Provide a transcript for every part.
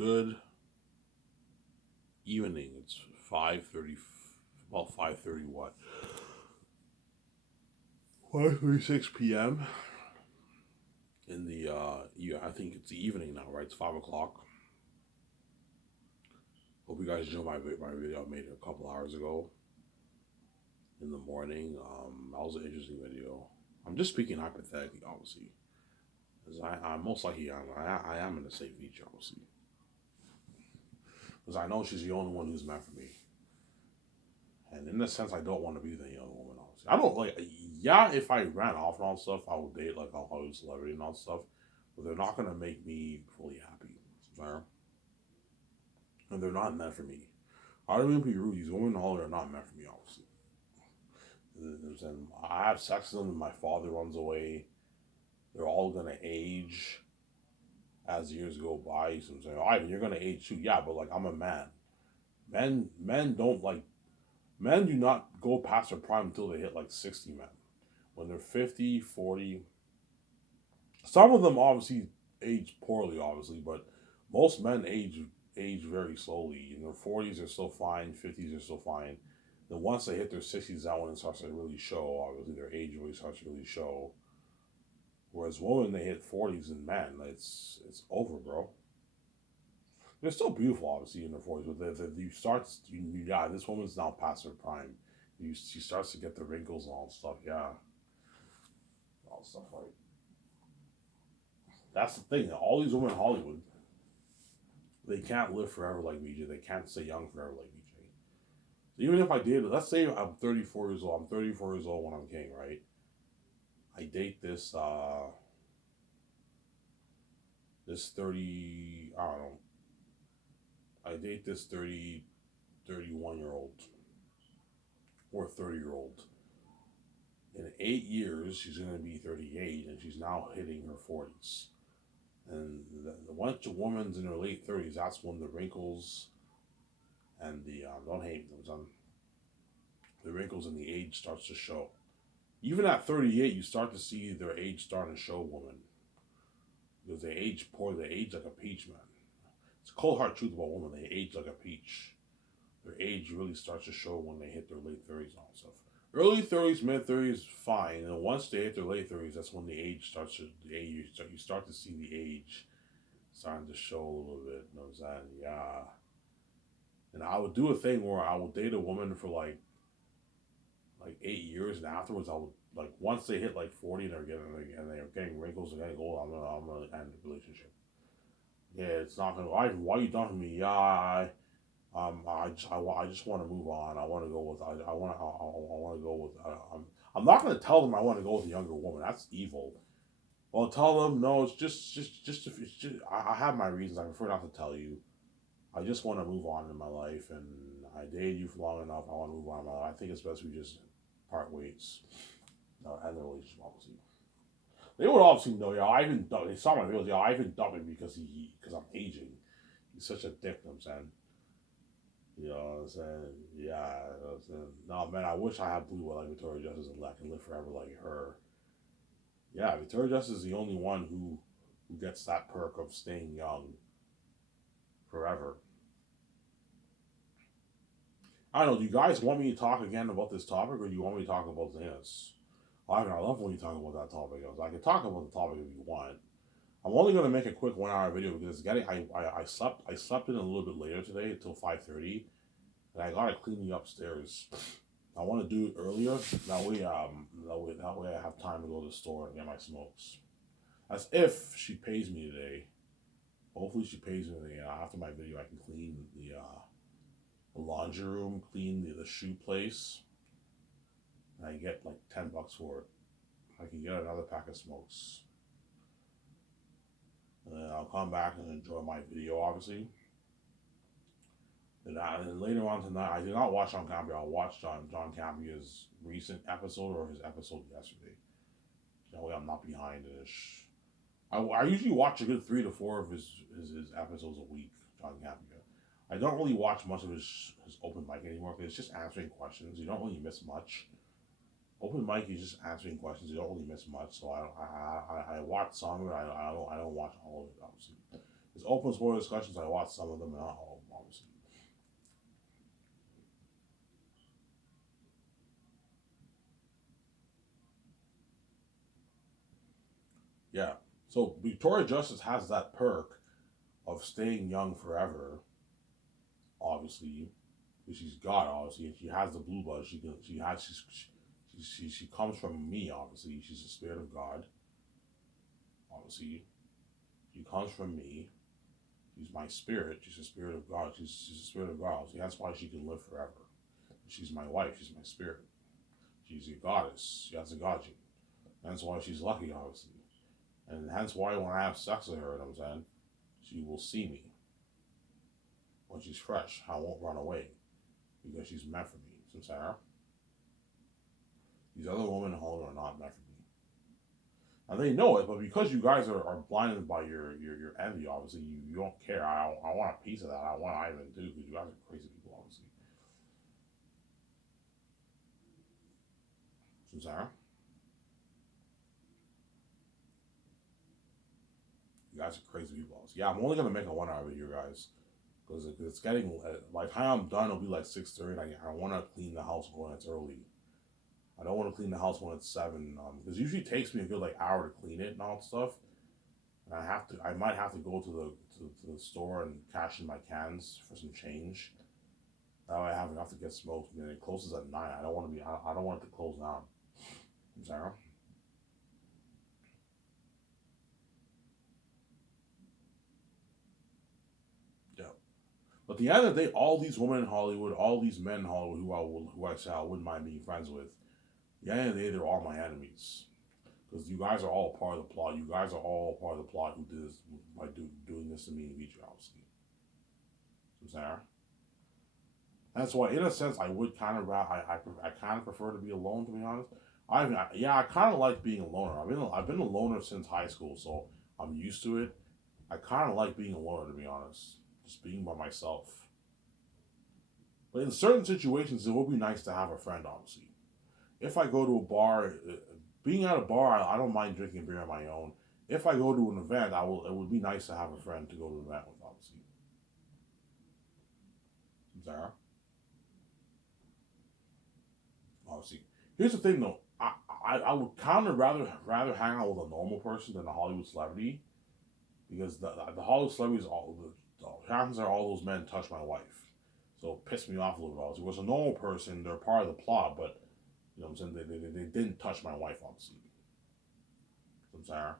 Good evening. It's 5:30, about 5:30 what? 5:36 p.m. in the I think it's the evening now, right? It's 5 o'clock. Hope you guys enjoyed my video I made a couple hours ago in the morning. That was an interesting video. I'm just speaking hypothetically, obviously, because I'm most likely I am in a safe beach, obviously, because I know she's the only one who's meant for me. And in a sense, I don't want to be the young woman. Obviously, I don't like. Yeah, if I ran off and all stuff, I would date like a Hollywood celebrity and all stuff. But they're not gonna make me fully happy. Fair? And they're not meant for me. I don't even be rude. These women in Hollywood are not meant for me. Obviously, and I have sex with them, and my father runs away. They're all gonna age as years go by. So I'm saying, oh, Ivan, you're gonna age too. Yeah, but like I'm a man. Men don't like men do not go past their prime until they hit like 60 men. When they're 50, 40. Some of them obviously age poorly, obviously, but most men age very slowly. In their 40s, they're still fine. 50s, they're still fine. Then once they hit their 60s, that when it starts to really show. Obviously, their age really starts to really show. Whereas women, they hit 40s and men, it's over, bro. They're still beautiful, obviously, in their 40s, but you start, yeah, this woman's now past her prime. She starts to get the wrinkles and all that stuff, yeah. All stuff like that's the thing. All these women in Hollywood, they can't live forever like BJ. They can't stay young forever like BJ. So even if I did, let's say I'm 34 years old. I'm 34 years old when I'm king, right? I date this 30. I don't know. I date this 31 year old or 30-year old. In 8 years, she's going to be 38, and she's now hitting her 40s. And once a woman's in her late 30s, that's when the wrinkles and the don't hate them, the wrinkles and the age starts to show. Even at 38, you start to see their age starting to show, women, because they age poor. They age like a peach, man. It's a cold hard truth about women. They age like a peach. Their age really starts to show when they hit their late 30s and all stuff. Early 30s, mid 30s, fine. And once they hit their late 30s, that's when the age starts to the age. You start to see the age starting to show a little bit. You know what I'm saying? Yeah. And I would do a thing where I would date a woman for like 8 years, and afterwards I would like once they hit like 40 and they're getting wrinkles and getting old, I'm gonna end the relationship. Yeah, it's not gonna. Why are you talking to me? Yeah, I just want to move on. I want to go with I want I want to go with I'm not gonna tell them I want to go with a younger woman. That's evil. Well, tell them no. It's just I have my reasons. I prefer not to tell you. I just want to move on in my life, and I dated you for long enough. I want to move on in my life. I think it's best we just part ways. End the relationship, obviously. They would obviously know. Yeah, I even they saw my videos. Yeah, I even dubbed him because I'm aging. He's such a dick. You know what I'm saying. You know what I'm saying? Yeah. You know what I'm saying? No, man, I wish I had blue like Victoria Justice and I can live forever like her. Yeah, Victoria Justice is the only one who gets that perk of staying young forever. I don't know. Do you guys want me to talk again about this topic, or do you want me to talk about this? I love when you talk about that topic. I can talk about the topic if you want. I'm only gonna make a quick 1 hour video because getting I slept in a little bit later today until 5:30, and I gotta clean the upstairs. I want to do it earlier. That way I have time to go to the store and get my smokes. As if she pays me today. Hopefully she pays me today. After my video, I can clean the laundry room, clean the shoe place, and I get like $10 for it. I can get another pack of smokes. And then I'll come back and enjoy my video, obviously. And later on tonight, I did not watch John Campia. I'll watch John Campia's recent episode or his episode yesterday. That way I'm not behind in this. I usually watch a good 3 to 4 of his episodes a week, John Campia. I don't really watch much of his open mic anymore because it's just answering questions. You don't really miss much. Open mic is just answering questions. You don't really miss much. So I watch some of it. I don't watch all of it, obviously. There's open spoiler discussions. I watched some of them, and not all of them, obviously. Yeah. So Victoria Justice has that perk of staying young forever, obviously, because she's God, obviously, and she has the blue blood. She comes from me, obviously. She's the spirit of God, obviously. She comes from me. She's my spirit. She's the spirit of God. She's the spirit of God. So that's why she can live forever. She's my wife. She's my spirit. She's a goddess. She has a god gene. That's why she's lucky, obviously. And hence why when I have sex with her, you know what I'm saying, she will see me when she's fresh. I won't run away because she's meant for me. So Sarah, these other women in Hollywood are not meant for me. And they know it, but because you guys are blinded by your envy, obviously, you don't care. I want a piece of that. I want Ivan too, because you guys are crazy people, obviously. So Sarah, you guys are crazy people. Obviously. Yeah, I'm only gonna make a 1 hour video, guys. Because it's getting, by the time I'm done, it'll be like 6:30. I want to clean the house when it's early. I don't want to clean the house when it's 7, because it usually takes me a good like hour to clean it and all that stuff. And I might have to go to the store and cash in my cans for some change. That way I have enough to get smoked. And it closes at 9. I don't want it to close down. I'm sorry. Yeah. But at the end of the day, all these women in Hollywood, all these men in Hollywood who I say I wouldn't mind being friends with, at the end of the day, they're all my enemies. Because you guys are all part of the plot. You guys are all part of the plot who did this by doing this to me and VJ, obviously. I'm sorry. That's why, in a sense, I would kind of I kind of prefer to be alone, to be honest. I kind of like being a loner. I've been a loner since high school, so I'm used to it. I kind of like being a loner, to be honest, just being by myself. But in certain situations, it would be nice to have a friend, obviously. If I go to a bar, being at a bar, I don't mind drinking beer on my own. If I go to an event, I will. It would be nice to have a friend to go to an event with, obviously. Zara, obviously. Here's the thing, though. I would kind of rather hang out with a normal person than a Hollywood celebrity because the Hollywood celebrities the chances are all those men touch my wife, so it pissed me off a little bit. Obviously, it was a normal person; they're part of the plot, but you know what I'm saying they didn't touch my wife, obviously. I'm sorry.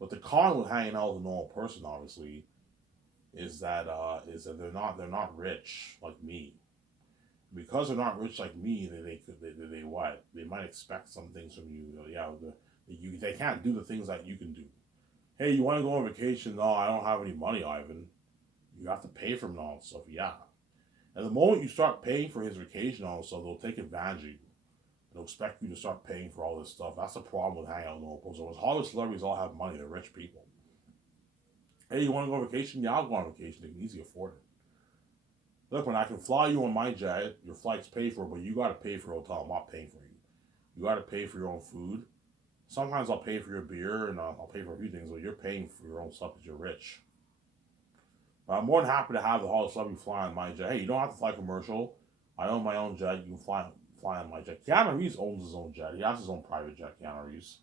But the con with hanging out with a normal person, obviously, is that they're not rich like me. Because they're not rich like me, they what they might expect some things from you. Yeah, they can't do the things that you can do. Hey, you want to go on vacation? No, I don't have any money, Ivan. You have to pay for him and all that stuff. Yeah. And the moment you start paying for his vacation, and all that stuff, they'll take advantage of you. They'll expect you to start paying for all this stuff. That's the problem with hanging out with normal people. So Hollywood celebrities all have money. They're rich people. Hey, you want to go on vacation? Yeah, I'll go on vacation. They can easily afford it. Look, when I can fly you on my jet, your flight's paid for, but you got to pay for a hotel. I'm not paying for you. You got to pay for your own food. Sometimes I'll pay for your beer and I'll pay for a few things, but you're paying for your own stuff because you're rich. But I'm more than happy to have the Hollywood celebrity fly on my jet. Hey, you don't have to fly commercial. I own my own jet. You can fly on my jet. Keanu Reeves owns his own jet. He has his own private jet. Keanu Reeves.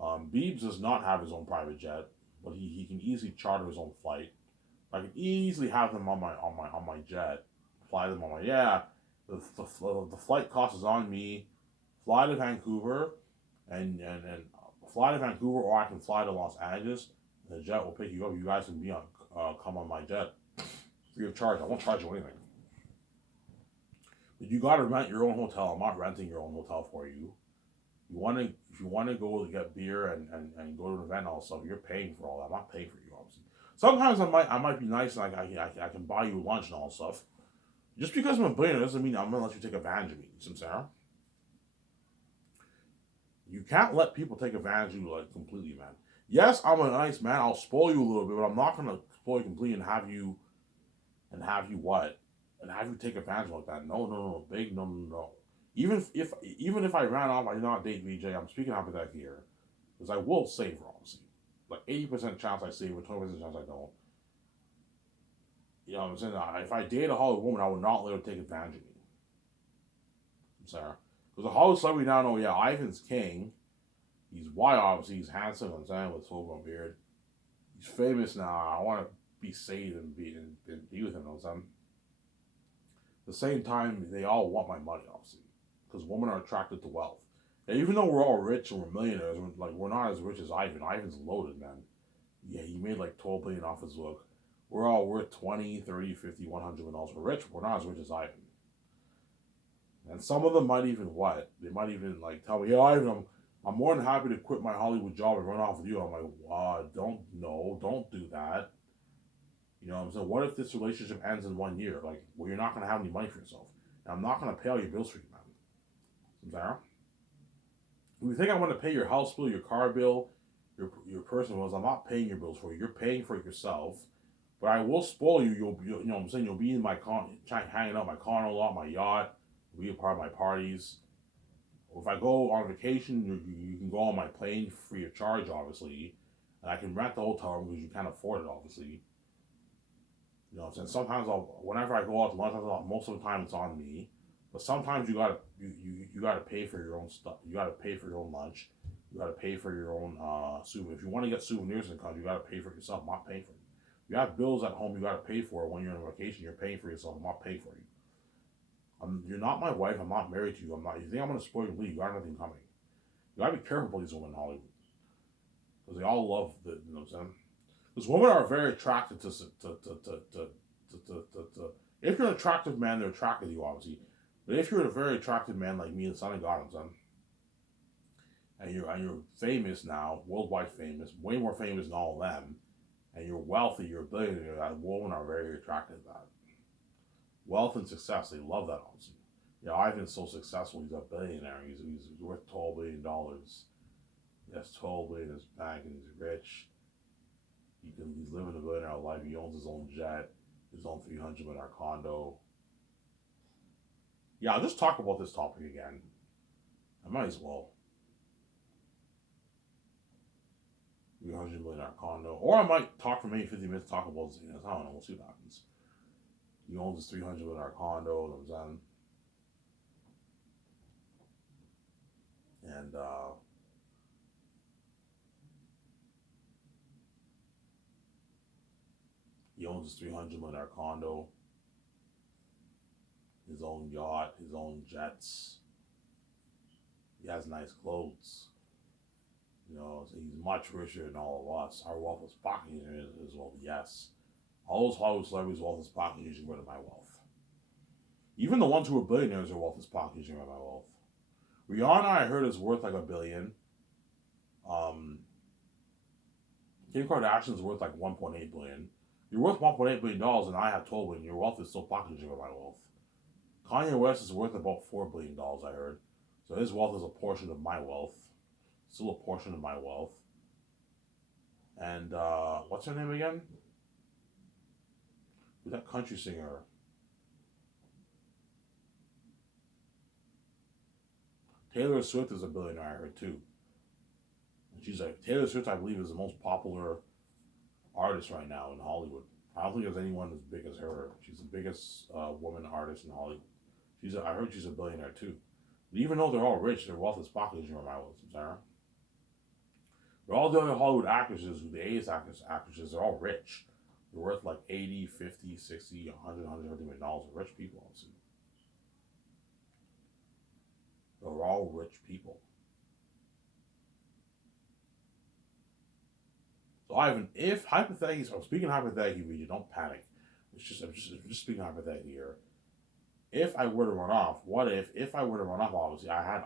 Biebs does not have his own private jet, but he can easily charter his own flight. I can easily have them on my jet, fly them on my the flight cost is on me. Fly to Vancouver, and fly to Vancouver, or I can fly to Los Angeles. And the jet will pick you up. You guys can come on my jet free of charge. I won't charge you anything. But you got to rent your own hotel. I'm not renting your own hotel for you. If you want to go to get beer and go to an event and all stuff, you're paying for all that. I'm not paying for you, obviously. Sometimes I might be nice and I can buy you lunch and all stuff. Just because I'm a billionaire doesn't mean I'm gonna let you take advantage of me. You see what I'm saying? You can't let people take advantage of you like completely, man. Yes, I'm a nice man. I'll spoil you a little bit, but I'm not gonna spoil you completely and have you what and have you take advantage like that. No, no, no, big no, no, no. Even if I ran off, I did not date VJ. I'm speaking hypothetically here because I will save her, obviously. like 80% chance I save it, 20% chance I don't. You know what I'm saying? If I date a Hollywood woman, I would not let her take advantage of me. I'm sorry. Because a Hollywood celebrity now know, yeah, Ivan's king. He's white, obviously. He's handsome, I'm saying, with full grown beard. He's famous now. I want to be saved and be with him, I'm saying. At the same time, they all want my money, obviously. Because women are attracted to wealth. And even though we're all rich and we're millionaires, we're not as rich as Ivan. Ivan's loaded, man. Yeah, he made like 12 billion off his book. We're all worth 20, 30, 50, 100 million dollars. We're rich, but we're not as rich as Ivan. And some of them might even what? They might even like tell me, yeah, Ivan, I'm more than happy to quit my Hollywood job and run off with you. I'm like, wow, don't do that. You know what I'm saying? What if this relationship ends in 1 year? Like, well, you're not gonna have any money for yourself. And I'm not gonna pay all your bills for you, man. Sarah? If you think I'm gonna pay your house bill, your car bill, your personal bills, I'm not paying your bills for you. You're paying for it yourself. But I will spoil you. You know what I'm saying? You'll be in my hanging out my condo lot, my yacht. You'll be a part of my parties. Or if I go on vacation, you can go on my plane free of charge, obviously. And I can rent the hotel room because you can't afford it, obviously. You know what I'm saying? Sometimes whenever I go out to lunch, most of the time it's on me. But sometimes you gotta pay for your own stuff. You gotta pay for your own lunch. You gotta pay for your own souvenir. If you want to get souvenirs in the country, you gotta pay for it yourself. I'm not paying for it. You have bills at home you gotta pay for. When you're on vacation, you're paying for yourself. I'm not paying for you. You're not my wife. I'm not married to you. I'm not. You think I'm gonna spoil you? You got nothing coming. You gotta be careful about these women in Hollywood because they all love the. You know what I'm saying? Because women are very attracted to. If you're an attractive man, they're attracted to you, obviously. But if you're a very attractive man like me and Son of God, I'm son, and you're famous now, worldwide famous, way more famous than all of them, and you're wealthy, you're a billionaire, that women are very attracted to that. Wealth and success, they love that, obviously. Yeah, Ivan's so successful, he's a billionaire. He's worth $12 billion. He has 12 billion in his bank, and he's rich. He's living a billionaire life. He owns his own jet, his own 300 million condo. Yeah, I'll just talk about this topic again. I might as well. 300 million condo, or I might talk for maybe 50 minutes. Talk about this. I don't know. We'll see what happens. He owns his 300 million condo. And he owns his 300 million condo, his own yacht, his own jets. He has nice clothes. You know, so he's much richer than all of us. Our wealth is pocketed his wealth, yes. All those Hollywood celebrities' wealth is pocketed by my wealth. Even the ones who are billionaires, their wealth is pocketed by my wealth. Rihanna, I heard, is worth like $1 billion. Kim Kardashian's worth like 1.8 billion. You're worth $1.8 billion, and I have 12 billion. Your wealth is still pocketed by my wealth. Kanye West is worth about $4 billion, I heard. So his wealth is a portion of my wealth. Still a portion of my wealth. And what's her name again? Who's that country singer? Taylor Swift is a billionaire, I heard too. And she's like, Taylor Swift, I believe, is the most popular artist right now in Hollywood. I don't think there's anyone as big as her. She's the biggest woman artist in Hollywood. I heard she's a billionaire too. But even though they're all rich, their wealth is pocketed by my wealth, Sarah. But all the other Hollywood actresses, the A-list actresses, they're all rich. They're worth like 80, 50, 60, 100, $150 million. They're rich people, obviously. They're all rich people. So Ivan, if hypothetically, I'm speaking hypothetically, you don't panic. I'm just speaking hypothetically here. If I were to run off, what if I were to run off? Obviously, I have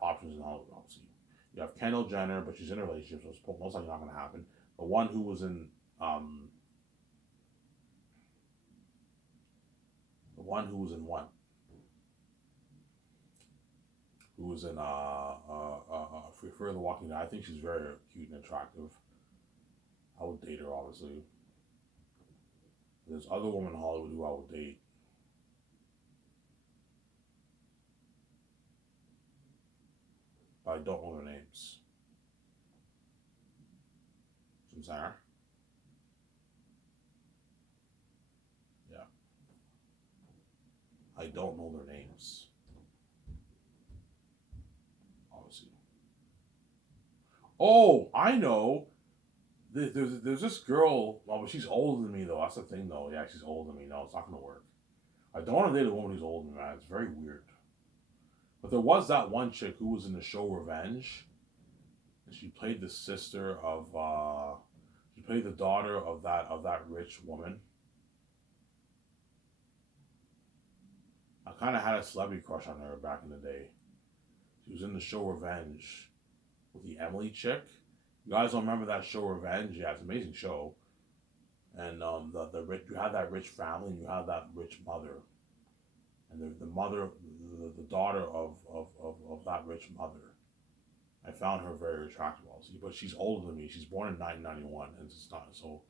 options in Hollywood. Obviously, you have Kendall Jenner, but she's in a relationship, so it's most likely not going to happen. The one who was in the one who was in what? Who was in Fear the Walking Dead? I think she's very cute and attractive. I would date her, obviously. There's other women in Hollywood who I would date. But I don't know their names. Sarah. Yeah. I don't know their names, obviously. Oh, I know. There's this girl. Well, but she's older than me though. That's the thing though. Yeah, she's older than me. No, it's not gonna work. I don't want to date a woman who's older than me, man. It's very weird. But there was that one chick who was in the show Revenge, and she played the sister of. She played the daughter of that rich woman. I kind of had a celebrity crush on her back in the day. She was in the show Revenge with the Emily chick. You guys don't remember that show Revenge? Yeah, it's an amazing show. And the rich, you had that rich family, and you had that rich mother, and the mother, the daughter of that rich mother. I found her very attractive, obviously, but she's older than me. She's born in 1991, and it's not so.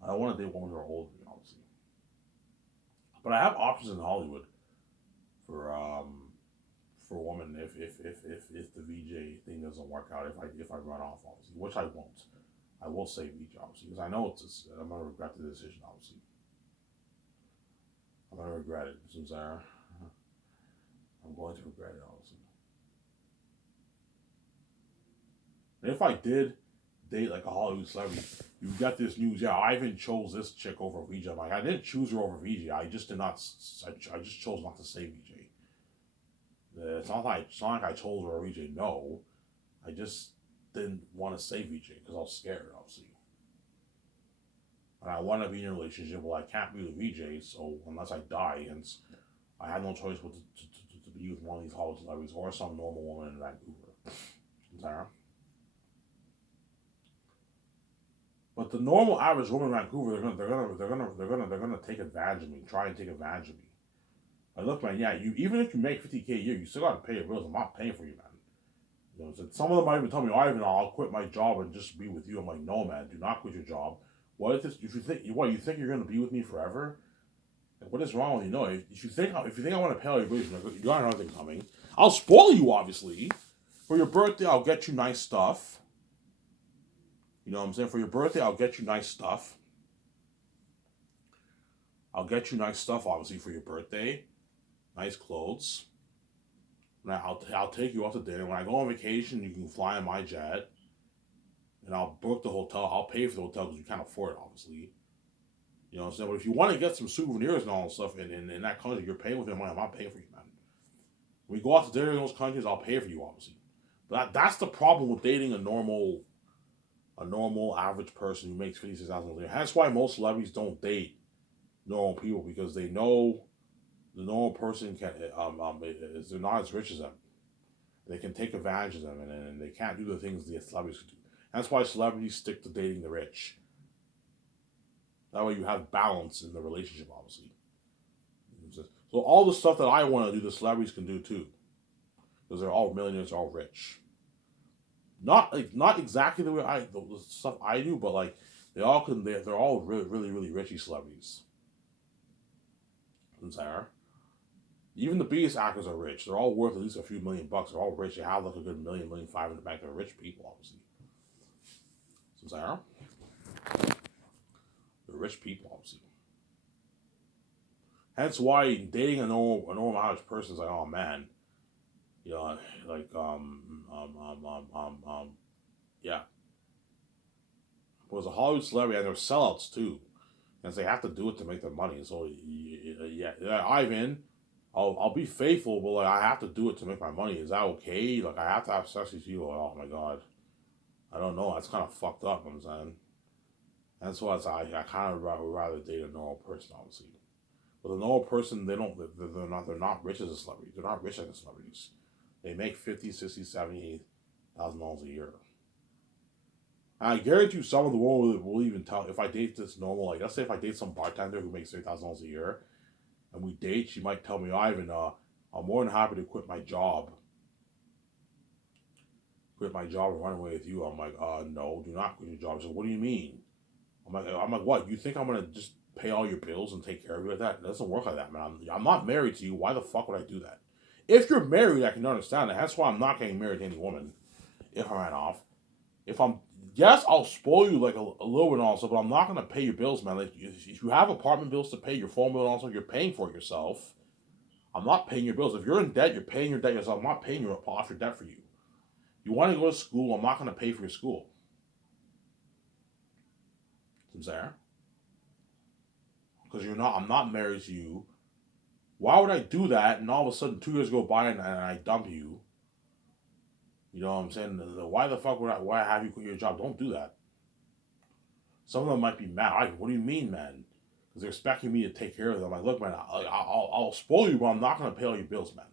I don't want to date women who are older than me, obviously. But I have options in Hollywood for women if the VJ thing doesn't work out, if I run off, obviously, which I won't. I will say VJ, obviously, because I know I'm gonna regret the decision, obviously. I'm gonna regret it, since I'm going to regret it, obviously. And if I did date like a Hollywood celebrity, you get this news. Yeah, Ivan chose this chick over VJ. I'm like, I didn't choose her over VJ. I just did not. I just chose not to say VJ. It's not like I told her or VJ no. I just didn't want to say VJ because I was scared, obviously. And I want to be in a relationship. Well, I can't be with VJ, so unless I die, and I had no choice but to be with one of these Hollywood celebrities or some normal woman in Vancouver. Sarah. But the normal average woman in Vancouver, they're gonna take advantage of me, try and take advantage of me. Like, look, man, yeah, you even if you make 50K a year, you still gotta pay your bills. I'm not paying for you, man. You know, so some of them might even tell me, oh, Ivan, I'll quit my job and just be with you. I'm like, no, man, do not quit your job. What if this? If you think you're gonna be with me forever? Like, what is wrong with you? No, if you think I want to pay all your bills, you got another thing coming. I'll spoil you, obviously. For your birthday, I'll get you nice stuff. You know what I'm saying? For your birthday, I'll get you nice stuff. I'll get you nice stuff, obviously, for your birthday. Nice clothes. I'll take you out to dinner. When I go on vacation, you can fly in my jet. And I'll book the hotel. I'll pay for the hotel because you can't afford it, obviously. You know what I'm saying? But if you want to get some souvenirs and all that stuff in that country, you're paying with your money. I'm not paying for you, man. When we go out to dinner in those countries, I'll pay for you, obviously. But that's the problem with dating a normal average person who makes 56,000 a year. That's why most celebrities don't date normal people, because they know the normal person they're not as rich as them. They can take advantage of them, and they can't do the things the celebrities can do. That's why celebrities stick to dating the rich. That way you have balance in the relationship, obviously. So all the stuff that I want to do, the celebrities can do too, because they're all millionaires, they're all rich. Not exactly the stuff I do, but like they all can. They're all really richy celebrities. And Sarah. Even the biggest actors are rich. They're all worth at least a few $1,000,000. They're all rich. They have like a good $1,500,000 in the bank. They're rich people, obviously. So Sarah. They're rich people, obviously. Hence why dating a normal average person is like, oh man, you know, like yeah. But as a Hollywood celebrity, and they're sellouts too, and they have to do it to make their money. So yeah, Ivan, I'll be faithful, but like I have to do it to make my money. Is that okay? Like I have to have sex with you? Like, oh my god, I don't know. That's kind of fucked up. I'm saying. That's why I kind of would rather date a normal person, obviously. But the normal person, they're not rich as a celebrity. They're not rich as celebrities. They make 50, 60, 70 thousand dollars a year. And I guarantee you, some of the women will even tell if I date this normal, like let's say if I date some bartender who makes $30,000 a year, and we date, she might tell me, Ivan, I'm more than happy to quit my job and run away with you. I'm like, no, do not quit your job. So what do you mean? I'm like, what? You think I'm gonna just pay all your bills and take care of you like that? It doesn't work like that, man. I'm not married to you. Why the fuck would I do that? If you're married, I can understand that. That's why I'm not getting married to any woman if I ran off. If I'm Yes, I'll spoil you like a little bit also, but I'm not gonna pay your bills, man. Like if you have apartment bills to pay, your phone bill also, you're paying for it yourself. I'm not paying your bills. If you're in debt, you're paying your debt yourself. I'm not paying you off your debt for you. You want to go to school, I'm not gonna pay for your school. I'm there because you're not. I'm not married to you. Why would I do that? And all of a sudden, 2 years go by and I dump you. You know what I'm saying? Why the fuck would I? Why have you quit your job? Don't do that. Some of them might be mad. What do you mean, man? Because they're expecting me to take care of them. I'm like, look, man, I'll spoil you, but I'm not gonna pay all your bills, man.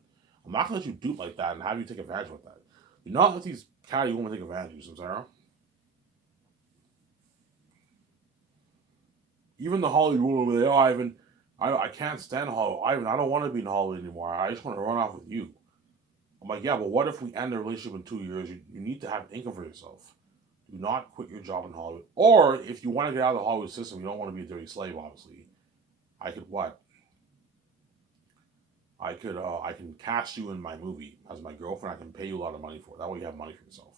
I'm not gonna let you dupe like that and have you take advantage of that. Do not let these catty women take advantage of you, Sarah. Even the Hollywood woman, oh, Ivan, I can't stand Hollywood. Ivan, I don't want to be in Hollywood anymore. I just want to run off with you. I'm like, yeah, but what if we end the relationship in 2 years? You need to have income for yourself. Do not quit your job in Hollywood. Or if you want to get out of the Hollywood system, you don't want to be a dirty slave, obviously. I could what? I can cast you in my movie as my girlfriend. I can pay you a lot of money for it. That way you have money for yourself.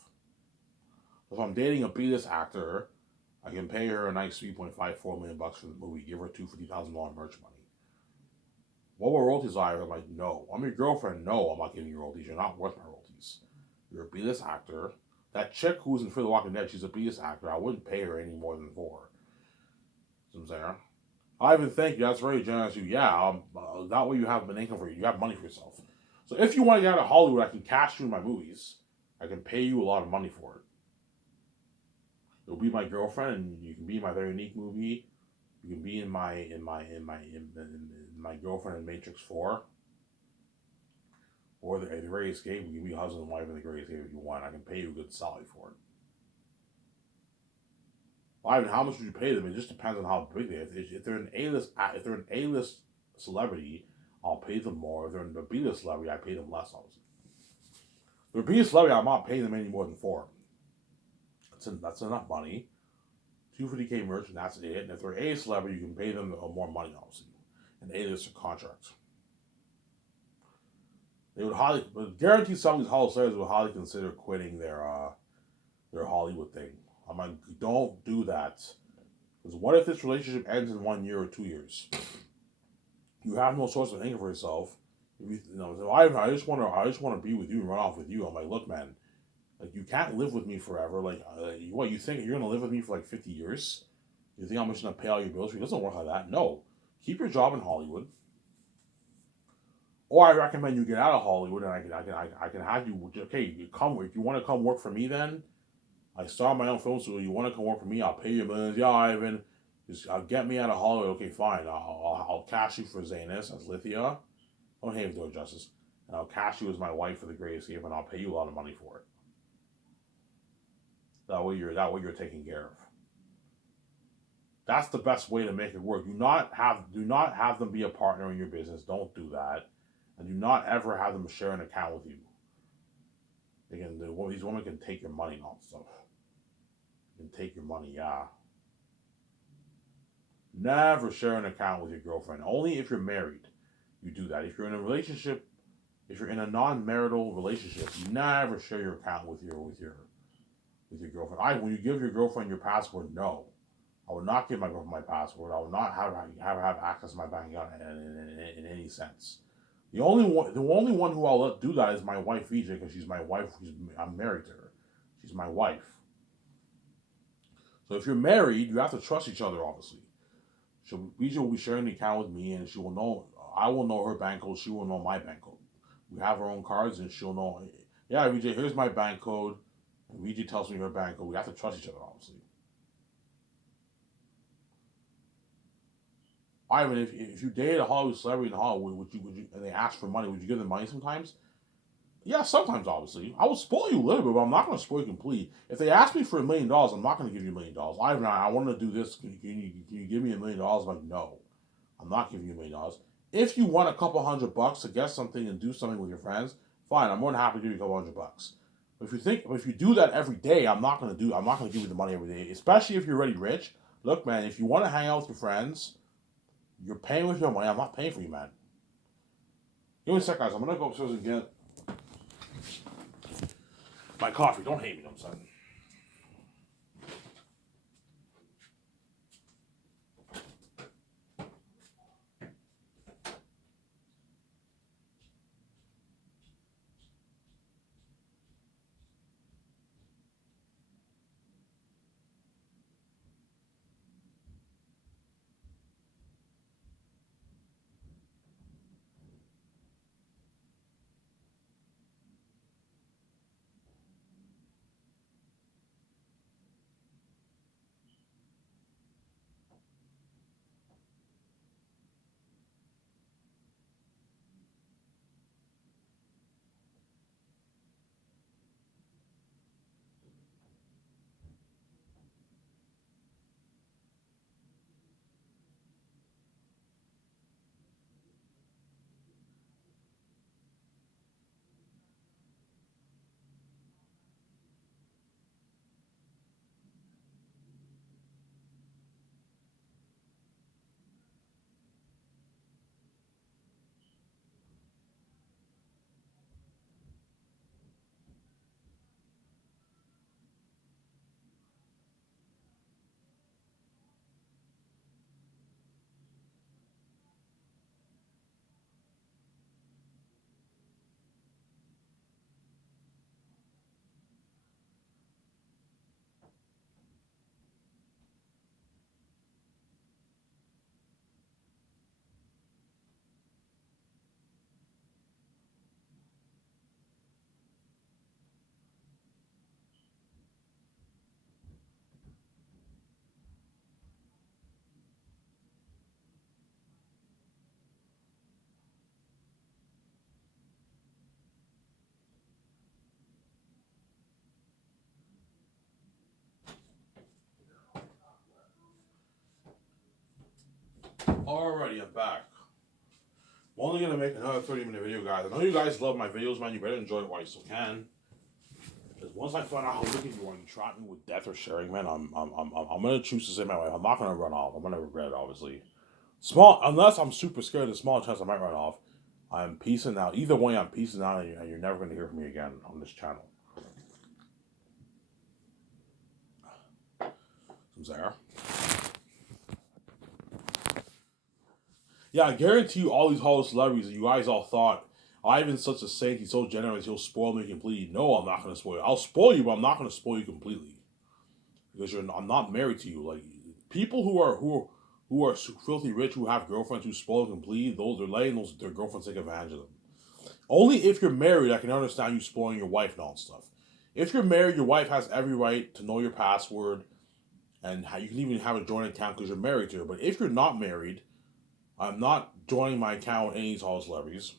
If I'm dating a B-list actor, I can pay her a nice $3.54 million for the movie. Give her $250,000 merch money. What were royalties are? I'm like, no. I'm your girlfriend. No, I'm not giving you royalties. You're not worth my royalties. You're a B-list actor. That chick who's in Fear the Walking Dead, she's a B-list actor. I wouldn't pay her any more than for her. You know what I'm saying? I even thank you. That's very generous of you. Yeah, that way you have an income for you. You have money for yourself. So if you want to get out of Hollywood, I can cast you in my movies. I can pay you a lot of money for it. You'll be my girlfriend, and you can be in my very unique movie. You can be in my girlfriend in Matrix 4, or the Great Escape. You can be husband and wife in the Great Escape if you want. I can pay you a good salary for it. Well, Ivan, how much would you pay them? It just depends on how big they are. If they're an A-list celebrity, I'll pay them more. If they're a B-list celebrity, I pay them less. Obviously, if they're a B-list celebrity, I'm not paying them any more than four. That's enough money. 250K merch, and that's it. And if they're a celebrity, you can pay them more money, obviously. And A-list contracts. They would but guarantee some of these Hollywood celebrities would highly consider quitting their Hollywood thing. I'm like, don't do that. Because what if this relationship ends in 1 year or 2 years? You have no source of income for yourself. If I just want to be with you and run off with you. I'm like, look, man, like you can't live with me forever. Like, what you think you're gonna live with me for like 50 years? You think I'm just gonna pay all your bills for you? It doesn't work like that. No, keep your job in Hollywood. Or I recommend you get out of Hollywood, and I can have you. Okay, you come if you want to come work for me. Then I start my own film studio. You want to come work for me? I'll pay you millions. Yeah, Ivan, just get me out of Hollywood. Okay, fine. I'll cash you for Zanus as Lithia. Don't hate him doing justice. And I'll cash you as my wife for the Great Escape, and I'll pay you a lot of money for it. That way you're taken care of. That's the best way to make it work. Do not have them be a partner in your business. Don't do that, and do not ever have them share an account with you. These women can take your money and all stuff. They can take your money, yeah. Never share an account with your girlfriend. Only if you're married, you do that. If you're in a relationship, if you're in a non-marital relationship, you never share your account with your girlfriend. When you give your girlfriend your password, no. I would not give my girlfriend my password. I would not have access to my bank account in any sense. The only one who I'll let do that is my wife VJ, because she's my wife. I'm married to her. She's my wife. So if you're married, you have to trust each other, obviously. VJ will be sharing the account with me, and she will know. I will know her bank code. She will know my bank code. We have our own cards, and she'll know. Yeah, VJ, here's my bank code. And VJ tells me her bank code. We have to trust each other, obviously. Ivan, if you dated a Hollywood celebrity in Hollywood, would you and they ask for money, would you give them money sometimes? Yeah, sometimes, obviously. I will spoil you a little bit, but I'm not going to spoil you completely. If they ask me for $1 million, I'm not going to give you $1 million. Ivan, I want to do this. Can you give me $1 million? I'm like, no, I'm not giving you $1 million. If you want a couple $100 to get something and do something with your friends, fine. I'm more than happy to give you a couple $100. But if you do that every day, I'm not going to give you the money every day. Especially if you're already rich. Look, man, if you want to hang out with your friends, you're paying with your money. I'm not paying for you, man. Give me a sec, guys. I'm gonna go upstairs and get my coffee. Don't hate me, I'm saying. Alrighty, I'm back. I'm only gonna make another 30-minute video, guys. I know you guys love my videos, man. You better enjoy it while you still can. Because once I find out how wicked you want to trap me with death or sharing, man, I'm gonna choose to say my way. I'm not gonna run off. I'm gonna regret it, obviously. Small, unless I'm super scared. There's a small chance I might run off. I'm peacing out. Either way, I'm peacing out, and you're never gonna hear from me again on this channel. From Zara. Yeah, I guarantee you, all these Hollywood celebrities that you guys all thought Ivan's such a saint, he's so generous, he'll spoil me completely. No, I'm not gonna spoil you. I'll spoil you, but I'm not gonna spoil you completely because I'm not married to you. Like people who are filthy rich, who have girlfriends who spoil them completely, they're letting their girlfriends take advantage of them. Only if you're married, I can understand you spoiling your wife and all that stuff. If you're married, your wife has every right to know your password, and you can even have a joint account because you're married to her. But if you're not married, I'm not joining my account with any of these celebrities.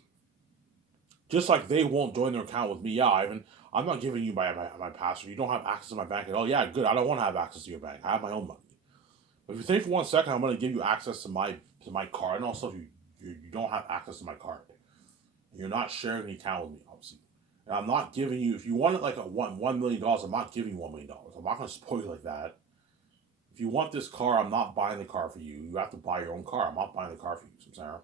Just like they won't join their account with me. Yeah, Ivan, I'm not giving you my password. You don't have access to my bank at all. Yeah, good. I don't want to have access to your bank. I have my own money. But if you think for 1 second I'm going to give you access to my card and all stuff, you don't have access to my card. You're not sharing the account with me, obviously. And I'm not giving you, if you wanted like $1 million, I'm not giving you $1 million. I'm not going to spoil you like that. If you want this car, I'm not buying the car for you. You have to buy your own car. I'm not buying the car for you, Sarah.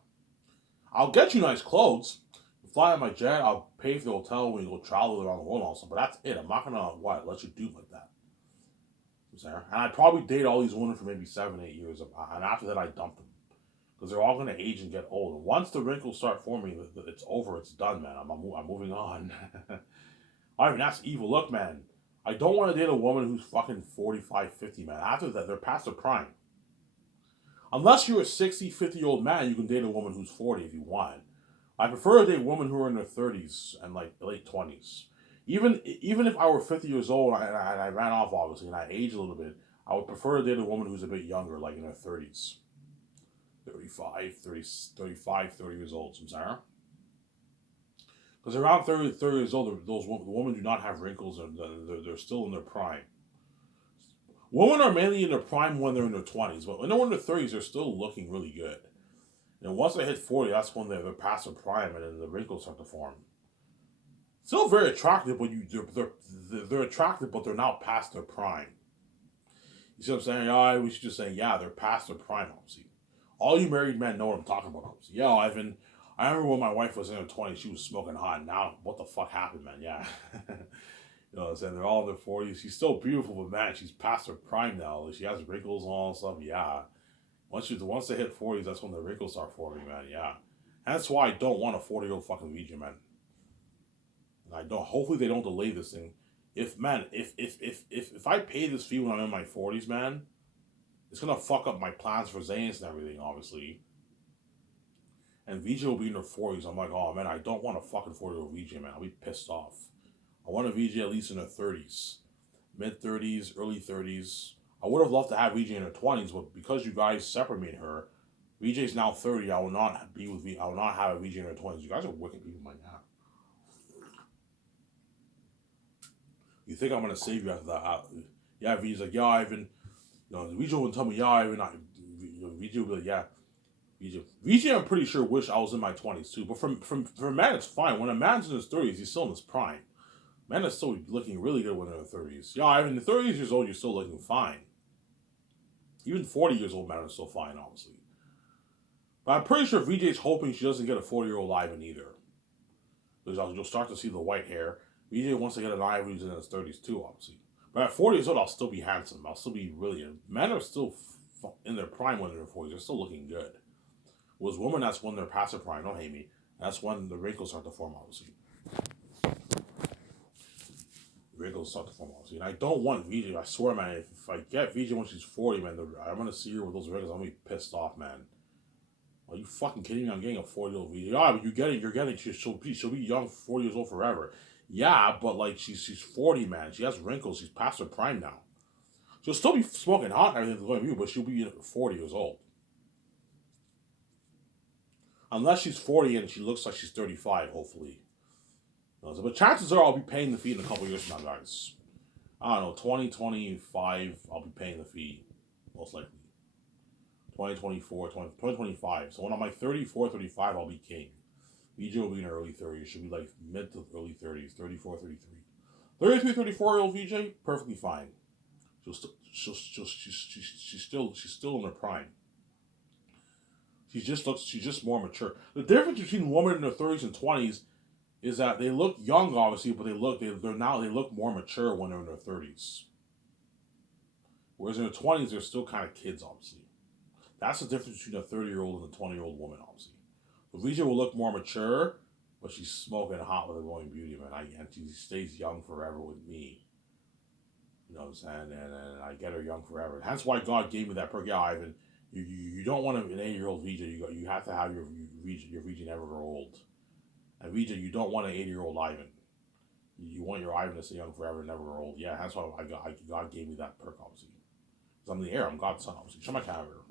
I'll get you nice clothes. You fly on my jet. I'll pay for the hotel when you go travel around the world also. But that's it. I'm not going to, let you do like that. Sarah. And I'd probably date all these women for maybe 7, 8 years. And after that, I dump them. Because they're all going to age and get old. And once the wrinkles start forming, it's over. It's done, man. I'm moving on. I mean, that's evil. Look, man. I don't want to date a woman who's fucking 45, 50, man. After that, they're past their prime. Unless you're a 60, 50-year-old man, you can date a woman who's 40 if you want. I prefer to date women who are in their 30s and like late 20s. Even if I were 50 years old and I ran off, obviously, and I aged a little bit, I would prefer to date a woman who's a bit younger, like in her 30s. 30 years old, Sarah. Because around 30 years old, the women do not have wrinkles and they're still in their prime. Women are mainly in their prime when they're in their 20s, but when they're in their 30s, they're still looking really good. And once they hit 40, that's when they're past their prime and then the wrinkles start to form. Still very attractive, but they're attractive, but they're now past their prime. You see what I'm saying? Yeah, we should just say, yeah, they're past their prime, obviously. All you married men know what I'm talking about, obviously. Yeah, Ivan, I remember when my wife was in her 20s, she was smoking hot. Now, what the fuck happened, man? Yeah. You know what I'm saying? They're all in their 40s. She's still beautiful, but man, she's past her prime now. She has wrinkles and all that stuff. Yeah. Once they hit 40s, that's when the wrinkles start forming, man. Yeah. And that's why I don't want a 40-year-old fucking VJ, man. And I don't. Hopefully they don't delay this thing. If I pay this fee when I'm in my 40s, man, it's gonna fuck up my plans for Zayn's and everything, obviously. And VJ will be in her 40s. I'm like, oh man, I don't want a fucking 40-year-old VJ, man. I'll be pissed off. I want a VJ at least in her 30s. Mid 30s, early 30s. I would have loved to have VJ in her 20s, but because you guys separated her, VJ's now 30. I will not be with I will not have a VJ in her 20s. You guys are wicked people, man. You think I'm gonna save you after that? Yeah, VJ's like, yeah, Ivan. You know, VJ wouldn't tell me, yeah, Ivan. VJ would be like, yeah. VJ, I'm pretty sure wish I was in my 20s too. But for a man, it's fine. When a man's in his 30s, he's still in his prime. Man is still looking really good when they're in their 30s. Yeah, I mean, the 30 years old, you're still looking fine. Even 40 years old man is still fine, obviously. But I'm pretty sure VJ's hoping she doesn't get a 40-year-old Ivan either. Because you'll start to see the white hair. VJ wants to get an Ivan who's in his 30s too, obviously. But at 40 years old, I'll still be handsome. I'll still be really... Men are still in their prime when they're in their 40s. They're still looking good. With women, that's when they're past their prime. Don't hate me. That's when the wrinkles start to form, obviously. Wrinkles start to form, obviously. And I don't want VJ. I swear, man, if I get VJ when she's 40, man, I'm going to see her with those wrinkles. I'm going to be pissed off, man. Are you fucking kidding me? I'm getting a 40-year-old VJ. Yeah, but you're getting, she'll be young, 40 years old forever. Yeah, but like, she's 40, man. She has wrinkles. She's past her prime now. She'll still be smoking hot and everything going to be, but she'll be 40 years old. Unless she's 40 and she looks like she's 35, hopefully. But chances are I'll be paying the fee in a couple years from now, guys. I don't know, 2025, I'll be paying the fee, most likely. 2024, 2025. So when I'm like 34, 35, I'll be king. VJ will be in her early 30s. She'll be like mid to early 30s, 34, 33. 33, 34-year-old VJ, perfectly fine. She's still in her prime. She's just more mature. The difference between women in their 30s and 20s is that they look young, obviously, but they look more mature when they're in their 30s. Whereas in their 20s, they're still kind of kids, obviously. That's the difference between a 30-year-old and a 20-year-old woman, obviously. So VJ will look more mature, but she's smoking hot with a glowing beauty, man. And she stays young forever with me. You know what I'm saying? And I get her young forever. That's why God gave me that perk. Yeah, Ivan, you don't want an 8-year-old VJ. You have to have your VJ never grow old. And VJ, you don't want an 80-year-old Ivan. You want your Ivan to stay young forever and never grow old. Yeah, that's why God gave me that perk, obviously. Because I'm the heir. I'm God's son, obviously. Show my camera.